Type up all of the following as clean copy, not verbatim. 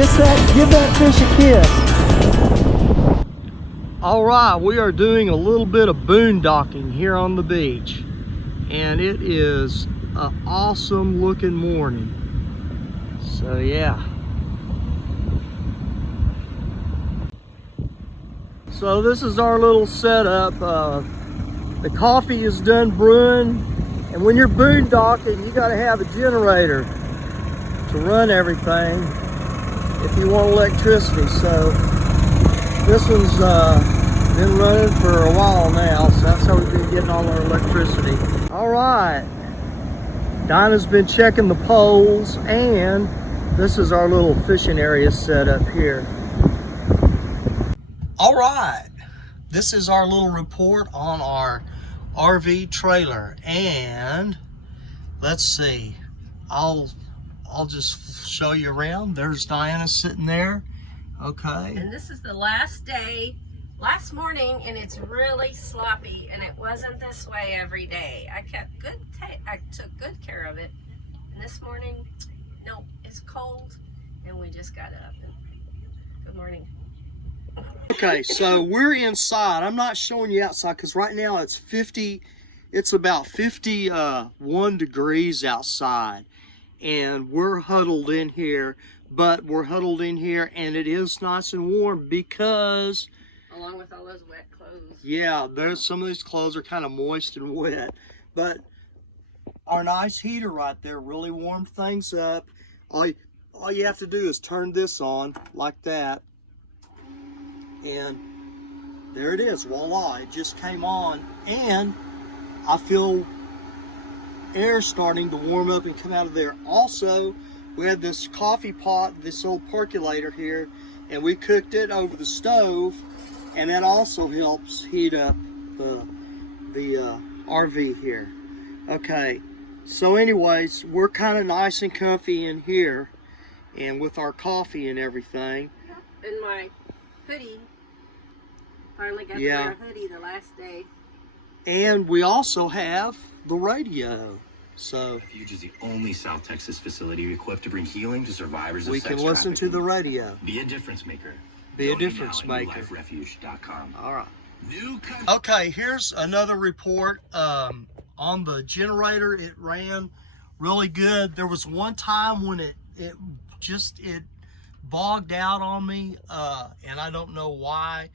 Give that fish a kiss. All right, we are doing a little bit of boondocking here on the beach, and it is an awesome looking morning. So yeah. So this is our little setup. The coffee is done brewing, and when you're boondocking, you got to have a generator to run everything if you want electricity. So this one's been running for a while now, so that's how we've been getting all our electricity. All right, Dinah's been checking the poles, and this is our little fishing area set up here. All right, this is our little report on our RV trailer, and let's see, I'll just show you around. There's Diana sitting there. Okay. And this is the last day, last morning, and it's really sloppy, and it wasn't this way every day. I took good care of it. And this morning, no, it's cold, and we just got up. And good morning. Okay, so we're inside. I'm not showing you outside because right now it's about 51 degrees outside. And we're huddled in here, but we're huddled in here and it is nice and warm because... Along with all those wet clothes. Yeah, there's some of these clothes are kind of moist and wet. But our nice heater right there really warmed things up. All you have to do is turn this on like that. And there it is, voila, it just came on. And I feel air starting to warm up and come out of there. Also, we have this coffee pot, this old percolator here, and we cooked it over the stove, and that also helps heat up the RV here. Okay, so anyways, we're kind of nice and comfy in here, and with our coffee and everything. And my hoodie, finally got to wear a hoodie the last day. And we also have the radio. So Refuge is the only South Texas facility equipped to bring healing to survivors of we sex can listen to the radio. Be a difference maker. Be a difference maker. NewLifeRefuge.com. All right. Okay, here's another report on the generator. It ran really good. There was one time when it bogged out on me, and I don't know why.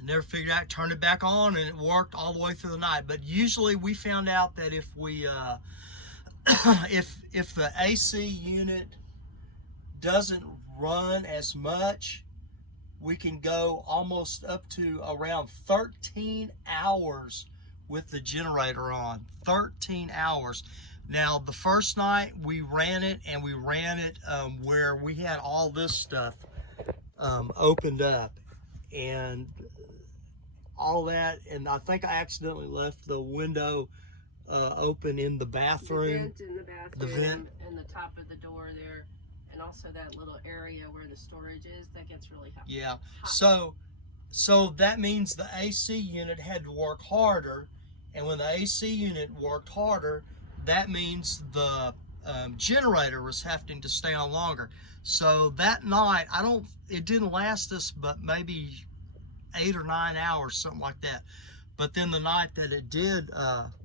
Never figured out, turned it back on, and it worked all the way through the night. But usually we found out that if we if the AC unit doesn't run as much, we can go almost up to around 13 hours with the generator on. 13 hours. Now the first night we ran it, and we ran it where we had all this stuff opened up and all that, and I think I accidentally left the window open in the bathroom. The vent in the bathroom, the vent and the top of the door there, and also that little area where the storage is, that gets really hot. Yeah, so that means the AC unit had to work harder, and when the AC unit worked harder, that means the generator was having to stay on longer. So that night, it didn't last us but maybe 8 or 9 hours, something like that. But then the night that it did,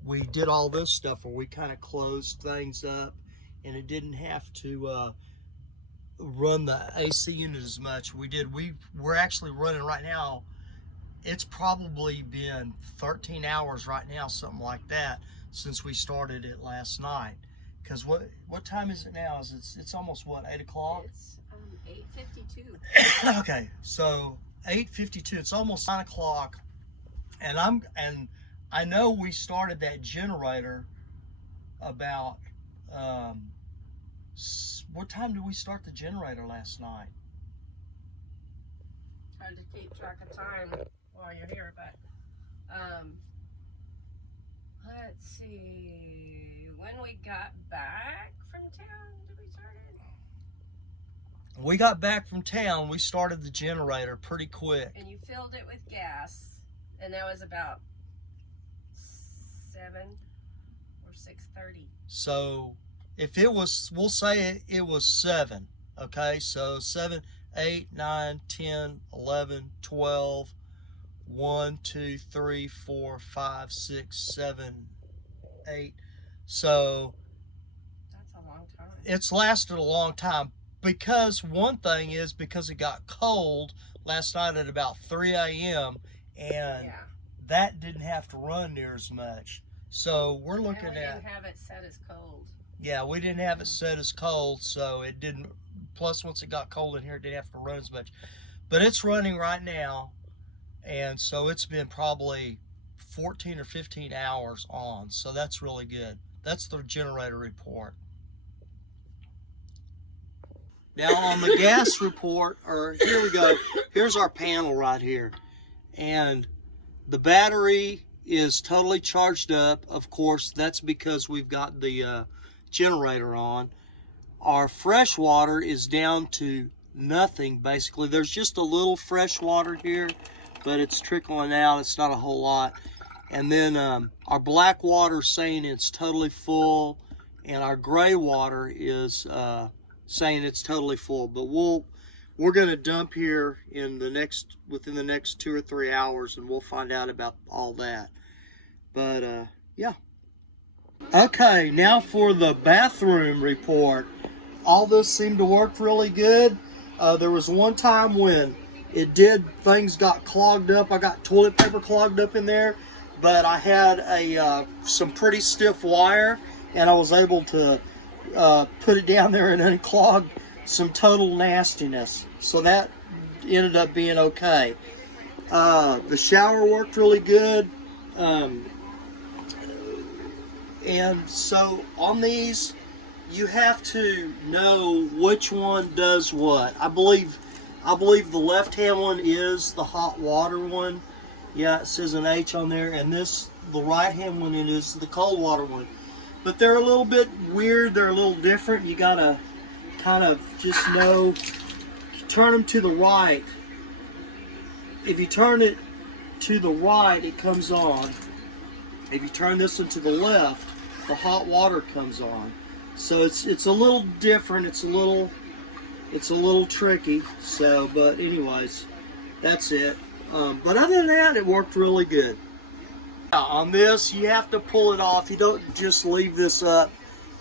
we did all this stuff where we kind of closed things up, and it didn't have to run the AC unit as much. We're actually running right now. It's probably been 13 hours right now, something like that, since we started it last night. Because what time is it now? It's almost what, 8 o'clock? It's 8:52. Okay, so 8:52. It's almost 9 o'clock, and I know we started that generator about what time did we start the generator last night? Hard to keep track of time while you're here, but let's see. When we got back from town, did we start it? We got back from town, we started the generator pretty quick. And you filled it with gas, and that was about 7 or 6:30. So if it was, we'll say it was 7. Okay, so 7, 8, 9, 10, 11, 12, 1, 2, 3, 4, 5, 6, 7, 8. So That's a long time. it's lasted a long time, because one thing is because it got cold last night at about 3 a.m. and Yeah. that didn't have to run near as much. So we're looking And we at, didn't have it set as cold. yeah, we didn't have it set as cold, so it didn't, plus once it got cold in here, it didn't have to run as much. But it's running right now, and so it's been probably 14 or 15 hours on, so that's really good. That's the generator report. Now on the gas report, or here we go, here's our panel right here. And the battery is totally charged up. Of course, that's because we've got the generator on. Our fresh water is down to nothing, basically. There's just a little fresh water here, but it's trickling out. It's not a whole lot. And then our black water is saying it's totally full, and our gray water is saying it's totally full. But we're going to dump here within the next 2 or 3 hours, and we'll find out about all that. But yeah. Okay, now for the bathroom report. All this seemed to work really good. There was one time when things got clogged up. I got toilet paper clogged up in there, but I had some pretty stiff wire, and I was able to put it down there and unclog some total nastiness. So that ended up being okay. The shower worked really good. And so on these, you have to know which one does what. I believe the left-hand one is the hot water one. Yeah, it says an H on there, and the right-hand one is the cold water one. But they're a little bit weird. They're a little different. You gotta kind of just know. Turn them to the right. If you turn it to the right, it comes on. If you turn this one to the left, the hot water comes on. So it's a little different. It's a little tricky. So, but anyways, that's it. But other than that, it worked really good. On this, you have to pull it off. You don't just leave this up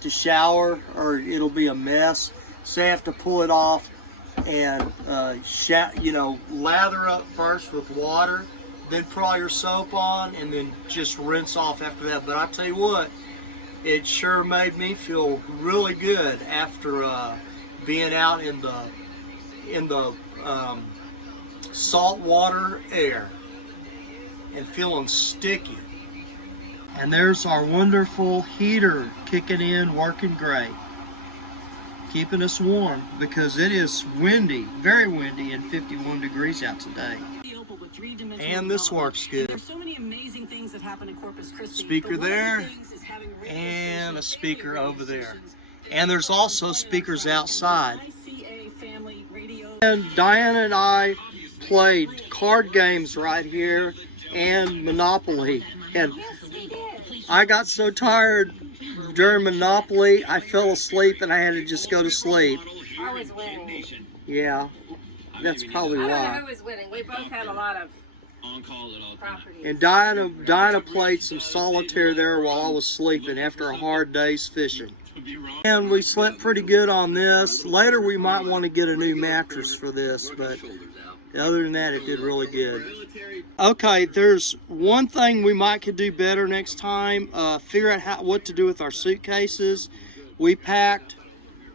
to shower, or it'll be a mess. So you have to pull it off and lather up first with water, then put all your soap on, and then just rinse off after that. But I tell you what, it sure made me feel really good after being out in the saltwater air and feeling sticky. And there's our wonderful heater kicking in, working great, keeping us warm, because it is windy, very windy, and 51 degrees out today. And this works good. There's so many amazing things that happen in Corpus Christi. Speaker there, and a speaker over there. And there's also speakers outside. And Diana and I played card games right here and Monopoly. And I got so tired during Monopoly, I fell asleep and I had to just go to sleep. I was winning. Yeah, that's probably I don't know why. who was winning. We both had a lot of properties. And Diana played some solitaire there while I was sleeping after a hard day's fishing. And we slept pretty good on this. Later we might want to get a new mattress for this, but other than that, it did really good. Okay, there's one thing we could do better next time. Figure out what to do with our suitcases. We packed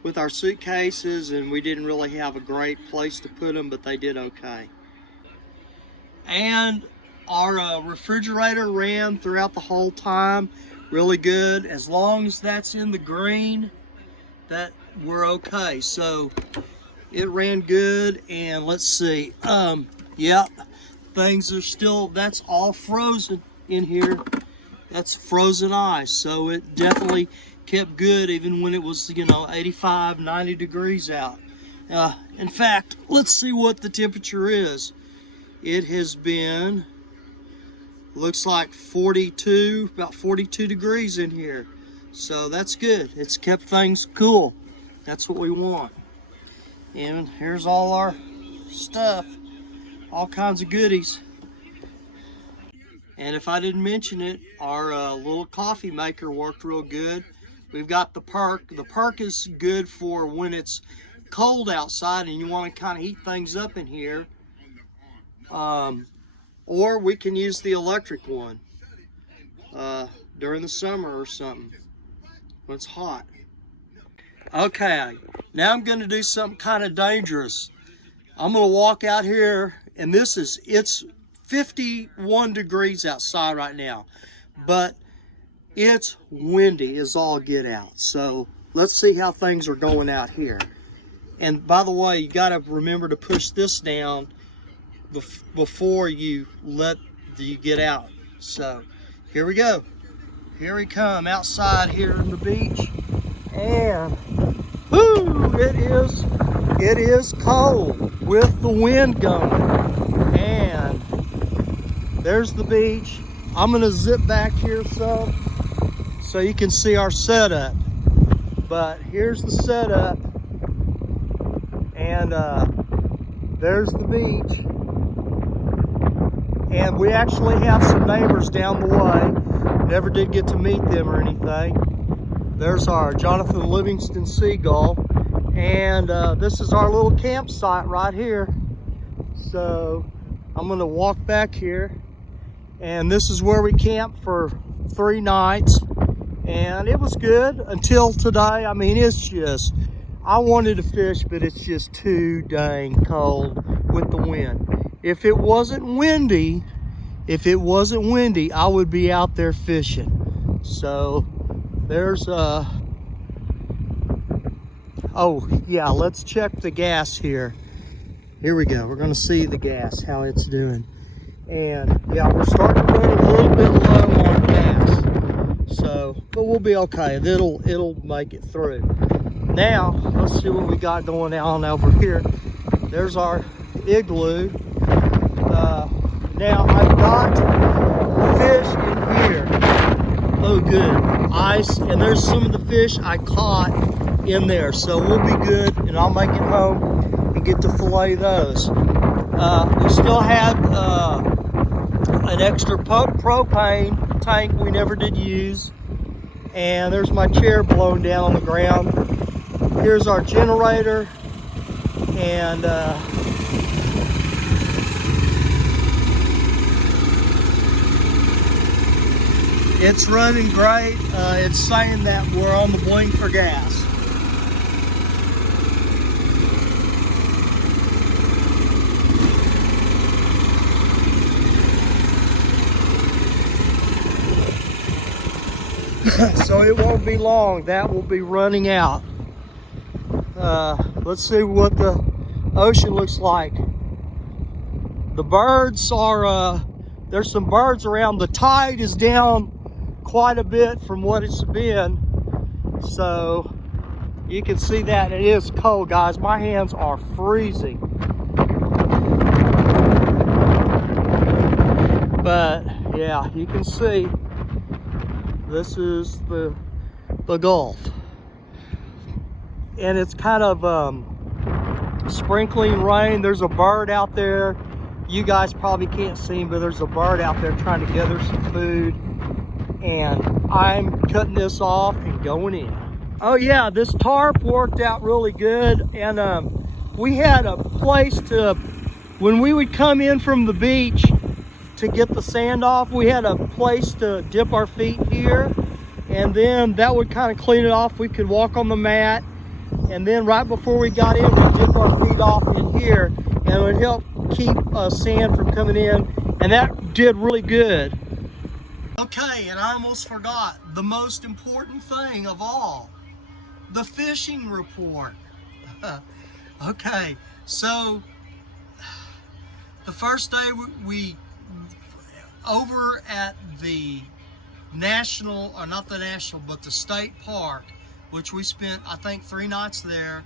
with our suitcases and we didn't really have a great place to put them, but they did okay. And our refrigerator ran throughout the whole time really good. As long as that's in the green, that we're okay. So it ran good. And let's see, yep, things are still, that's all frozen in here. That's frozen ice, so it definitely kept good even when it was 85, 90 degrees out. In fact, let's see what the temperature is. It has been, looks like 42, about 42 degrees in here. So that's good. It's kept things cool. That's what we want. And here's all our stuff, all kinds of goodies. And if I didn't mention it, our little coffee maker worked real good. We've got the perk. The perk is good for when it's cold outside and you want to kind of heat things up in here. Or we can use the electric one during the summer or something when it's hot. Okay, now I'm going to do something kind of dangerous. I'm going to walk out here, and it's 51 degrees outside right now, but it's windy as all get out. So let's see how things are going out here. And by the way, you got to remember to push this down before you get out. So here we go. Here we come outside here on the beach, and whoo, it is cold with the wind going. And there's the beach. I'm gonna zip back here some so you can see our setup. But here's the setup, and there's the beach. And we actually have some neighbors down the way. Never did get to meet them or anything. There's our Jonathan Livingston seagull. And this is our little campsite right here. So I'm gonna walk back here. And this is where we camped for 3 nights. And it was good until today. I mean, I wanted to fish, but it's just too dang cold with the wind. If it wasn't windy, I would be out there fishing. So there's oh yeah, let's check the gas here. Here we go. We're gonna see the gas, how it's doing. And yeah, we're starting to run a little bit low on gas. So, but we'll be okay. It'll make it through. Now, let's see what we got going on over here. There's our igloo. Now I've got fish in here. Oh good, ice, and there's some of the fish I caught in there, so we'll be good, and I'll make it home and get to fillet those. We still had an extra propane tank we never did use, and there's my chair blown down on the ground. Here's our generator, and it's running great. It's saying that we're on the blink for gas. So it won't be long. That will be running out. Let's see what the ocean looks like. The birds are, there's some birds around. The tide is down quite a bit from what it's been, so you can see that. It is cold, guys. My hands are freezing, but yeah, you can see this is the Gulf, and it's kind of sprinkling rain. There's a bird out there. You guys probably can't see him, but there's a bird out there trying to gather some food. And I'm cutting this off and going in. Oh yeah, this tarp worked out really good. And we had a place to, when we would come in from the beach to get the sand off, we had a place to dip our feet here. And then that would kind of clean it off. We could walk on the mat. And then right before we got in, we dipped our feet off in here. And it would help keep sand from coming in. And that did really good. Okay, and I almost forgot the most important thing of all, the fishing report. Okay, so the first day we over at the national, or not the national, but the state park, which we spent, I think, 3 nights there.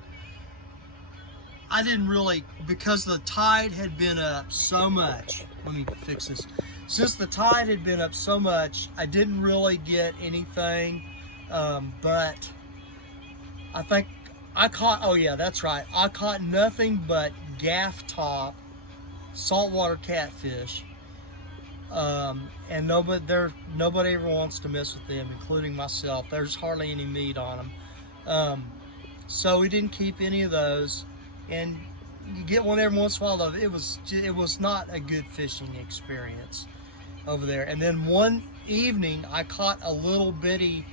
I didn't really, because the tide had been up so much. Let me fix this. Since the tide had been up so much, I didn't really get anything, but I think I caught, oh yeah, that's right. I caught nothing but gaff top, saltwater catfish. And nobody ever wants to mess with them, including myself. There's hardly any meat on them. So we didn't keep any of those. And you get one every once in a while, though. It was not a good fishing experience over there. And then one evening, I caught a little bitty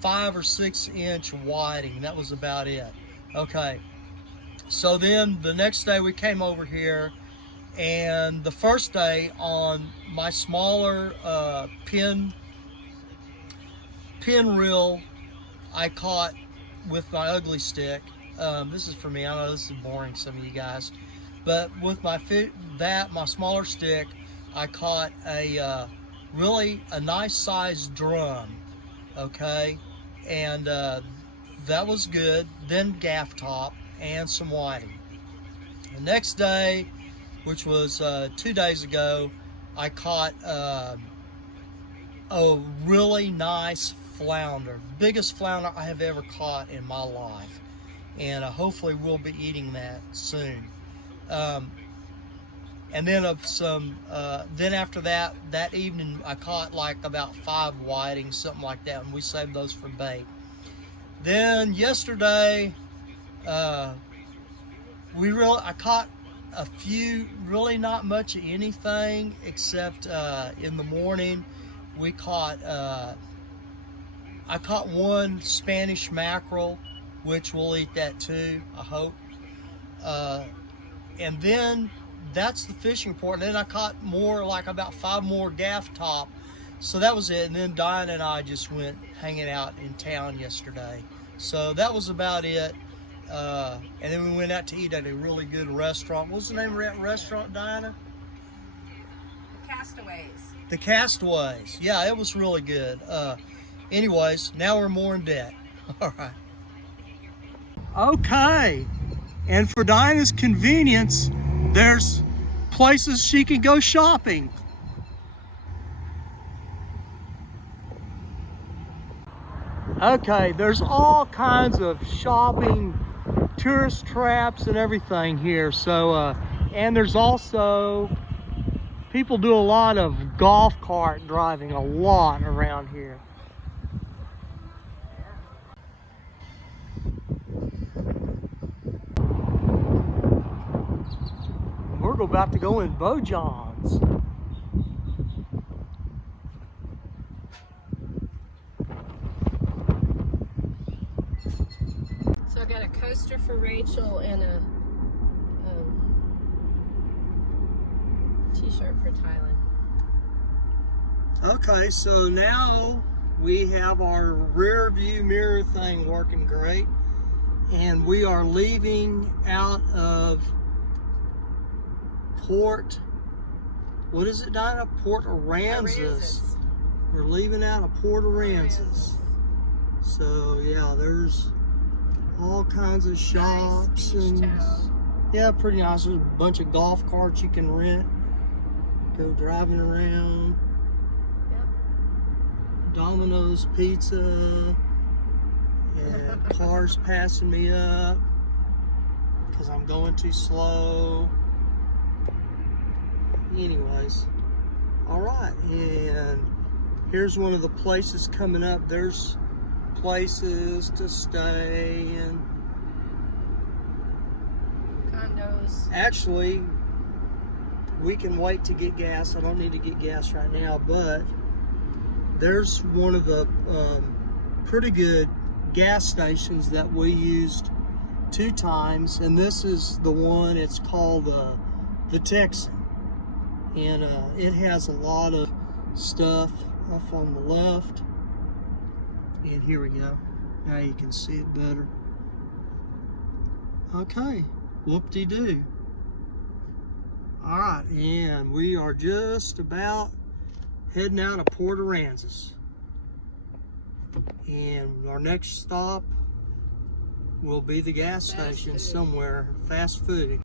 5 or 6 inch whiting. That was about it. Okay. So then the next day we came over here, and the first day on my smaller pin reel, I caught with my ugly stick. This is for me. I know this is boring, some of you guys, but with my smaller stick, I caught a really a nice sized drum. Okay, and that was good. Then gaff top and some whiting. The next day, which was 2 days ago, I caught a really nice flounder, biggest flounder I have ever caught in my life, and hopefully we'll be eating that soon. And then then after that evening, I caught like about 5 whitings, something like that, and we saved those for bait. Then yesterday, I caught a few, really not much of anything, except in the morning we caught I caught one Spanish mackerel, which we'll eat that too, I hope. And then that's the fishing report. And then I caught more, like about 5 more gaff top. So that was it. And then Diane and I just went hanging out in town yesterday. So that was about it. And then we went out to eat at a really good restaurant. What was the name of that restaurant, Diana? The Castaways. The Castaways. Yeah, it was really good. Anyways, now we're more in debt. All right. Okay. And for Diana's convenience, there's places she can go shopping. Okay, there's all kinds of shopping, tourist traps and everything here. So, and there's also, people do a lot of golf cart driving, a lot around here. We're about to go in Bojohn's. So I got a coaster for Rachel and a t-shirt for Tylen. Okay, so now we have our rear view mirror thing working great, and we are leaving out of Port, what is it, Dinah? Port Aransas. We're leaving out of Port Aransas. So yeah, there's all kinds of shops, nice and town. Yeah, pretty nice. There's a bunch of golf carts you can rent, go driving around. Yep. Domino's Pizza, and cars passing me up because I'm going too slow. Anyways, all right, and here's one of the places coming up. There's places to stay and Condos. actually we can wait to get gas. I don't need to get gas right now, but there's one of the pretty good gas stations that we used 2 times, and this is the one. It's called the Texan, and it has a lot of stuff up on the left. And here we go. Now you can see it better. Okay, whoop-de-doo. All right, and we are just about heading out of Port Aransas. And our next stop will be the gas station somewhere, fast food.